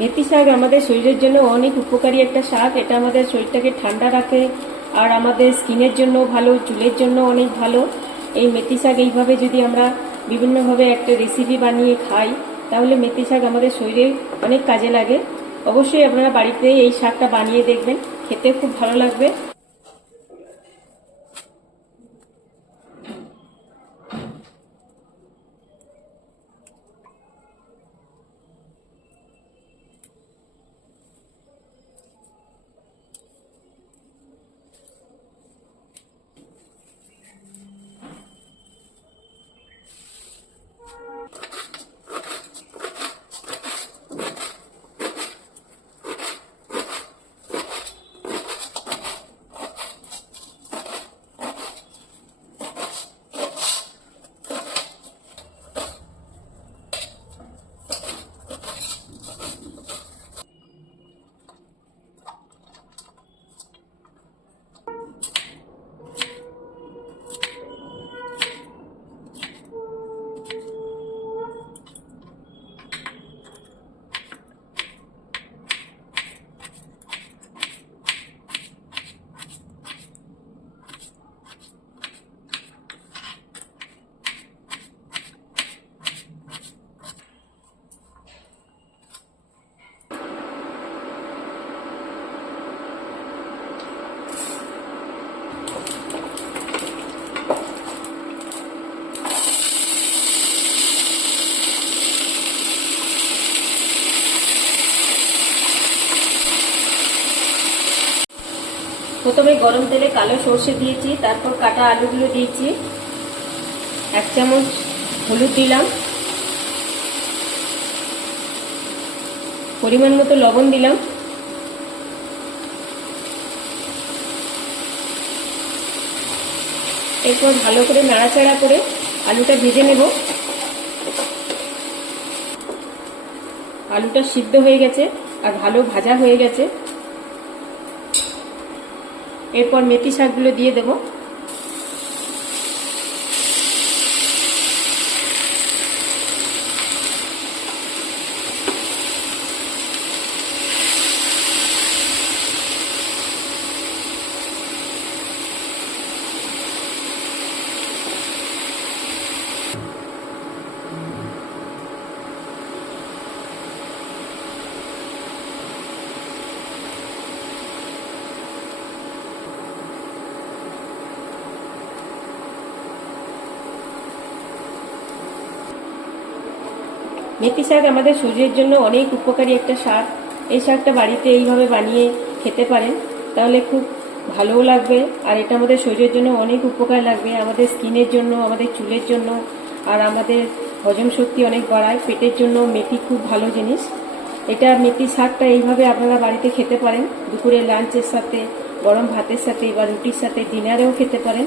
মেথি শাক আমাদের শরীরের জন্য অনেক উপকারী একটা শাক। এটা আমাদের শরীরটাকে ঠান্ডা রাখে আর আমাদের স্কিনের জন্য ভালো, চুলের জন্য অনেক ভালো। এই মেথি শাক এইভাবে যদি আমরা বিভিন্নভাবে একটা রেসিপি বানিয়ে খাই তাহলে মেথি শাক আমাদের শরীরে অনেক কাজে লাগে। অবশ্যই আপনারা বাড়িতে এই শাকটা বানিয়ে দেখবেন, খেতে খুব ভালো লাগবে। প্রথমে গরম তেলে কালো সর্ষে দিয়েছি, তারপর কাটা আলুগুলো দিয়েছি, 1 চামচ হলুদ দিলাম, পরিমাণ মতো লবণ দিলাম, এরপর ভালো করে নাড়াচাড়া করে আলুটা ভেজে নেব। আলুটা সিদ্ধ হয়ে গেছে আর ভালো ভাজা হয়ে গেছে। এরপর মেথি শাকগুলো দিয়ে দেব। মেথি শাক আমাদের শরীরের জন্য অনেক উপকারী একটা শাক। এই শাকটা বাড়িতে এইভাবে বানিয়ে খেতে পারেন, তাহলে খুব ভালোও লাগবে আর এটা আমাদের শরীরের জন্য অনেক উপকার লাগবে, আমাদের স্কিনের জন্য, আমাদের চুলের জন্য, আর আমাদের হজম শক্তি অনেক বাড়ায়। পেটের জন্য মেথি খুব ভালো জিনিস। এটা মেথি শাকটা এইভাবে আপনারা বাড়িতে খেতে পারেন, দুপুরে লাঞ্চের সাথে, গরম ভাতের সাথে বা রুটির সাথে, ডিনারেও খেতে পারেন।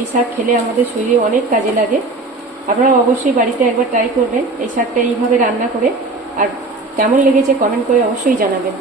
এই শাক খেলে আমাদের শরীরে অনেক কাজে লাগে। আপনারা অবশ্যই বাড়িতে একবার ট্রাই করবেন এই শাকটা এইভাবে রান্না করে, আর কেমন লেগেছে কমেন্ট করে অবশ্যই জানাবেন।